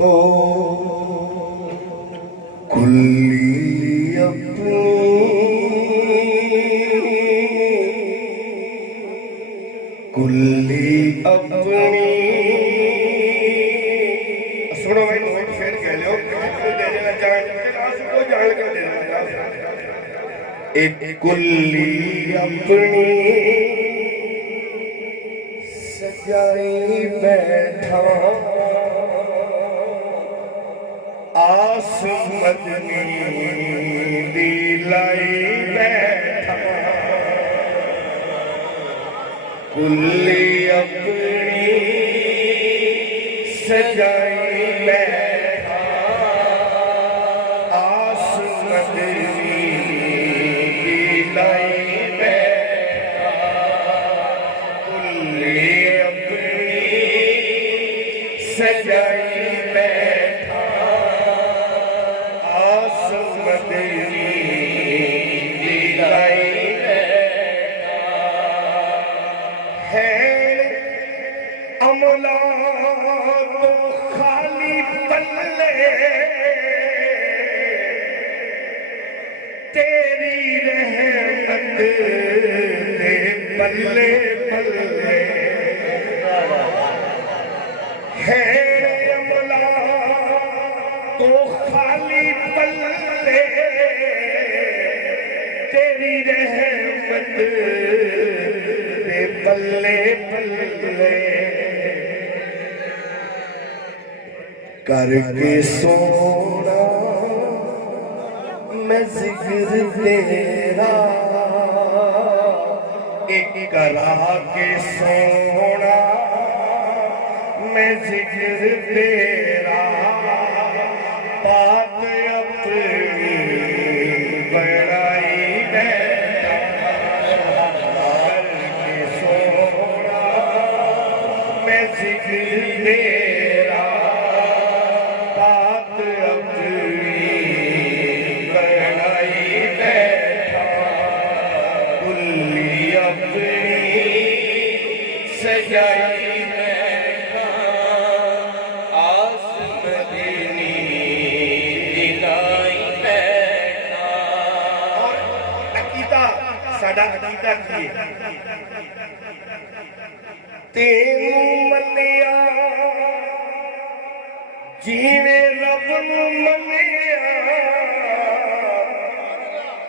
ओ कुल्ली अपनी कुल्ली अपनी सुनो भाई नोट फिर कह लो दे देना को जान के दे देना एक कुल्ली अपनी सजाई बैठा आस मदनी दिलाई बैठा कुल्ली अपनी सजाई बैठा आस मदनी दिलाई बैठा कुल्ली अपनी सजाई अमला तो खाली पल्ले तेरी रहमत दे पल्ले पल्ले है अमला तो खाली पल्ले तेरी रहमत दे पल्ले पल्ले करके सोना मैं जिक्र तेरा एक करा के सोना मैं जिक्र तेरा बात अपनी बड़ाई बैठा करके सोना मैं जिक्र तेरा सजाई बैठा आस मदनी दिलाई बैठा और अकीदा साडा अकीदा की तेनू मन्निया जीवे रब नू मन्निया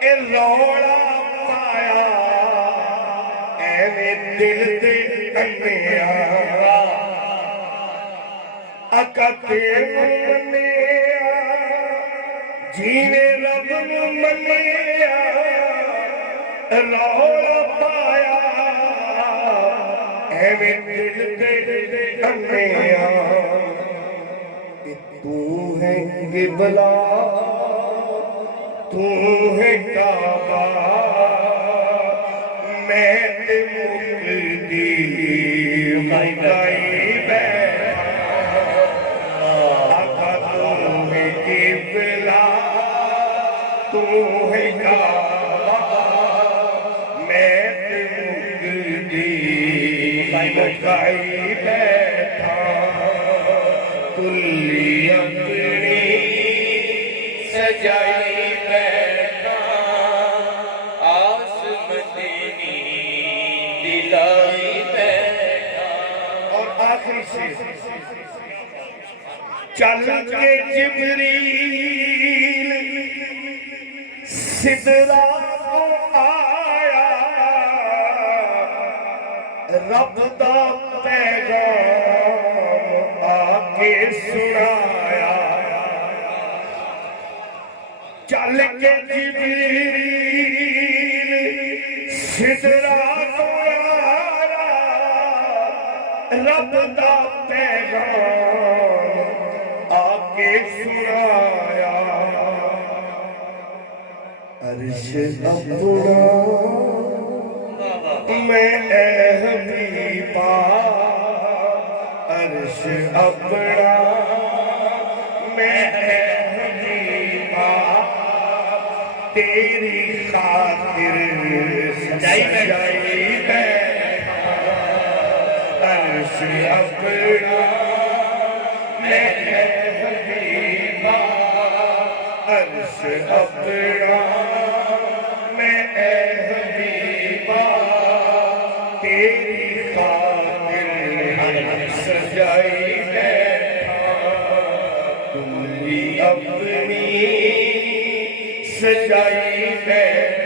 ए रौला पाया एवें दिल दे अन्निया आका तेनू मन्निया जीवे रब नू मन्निया रौला पाया एवें दिल दे अन्निया तू है किबला तू है काबा मैं मुक्ति मुकाई बैठा आका तू है किबला तू है काबा मैं मुक्ति मुकाई बैठा कुल्ली अपनी सजाई बैठा आस मदनी दिलाई बैठा और आखिरी से चल के जिब्रील सिदरा को आया रब दा पैगाम आके सुनाया चल के जिब्रील सिदरा को आया रब दा पैगाम आके सुनाया अर्श अपना मैं हबीबा अर्श अपना मैं हबीबा तेरी खातिर सजाई बैठा अर्श अपना मैं अर्श अपना मैं ऐ हबीबा तेरी खातिर सजाई बैठा तू भी अपनी सजाई बैठा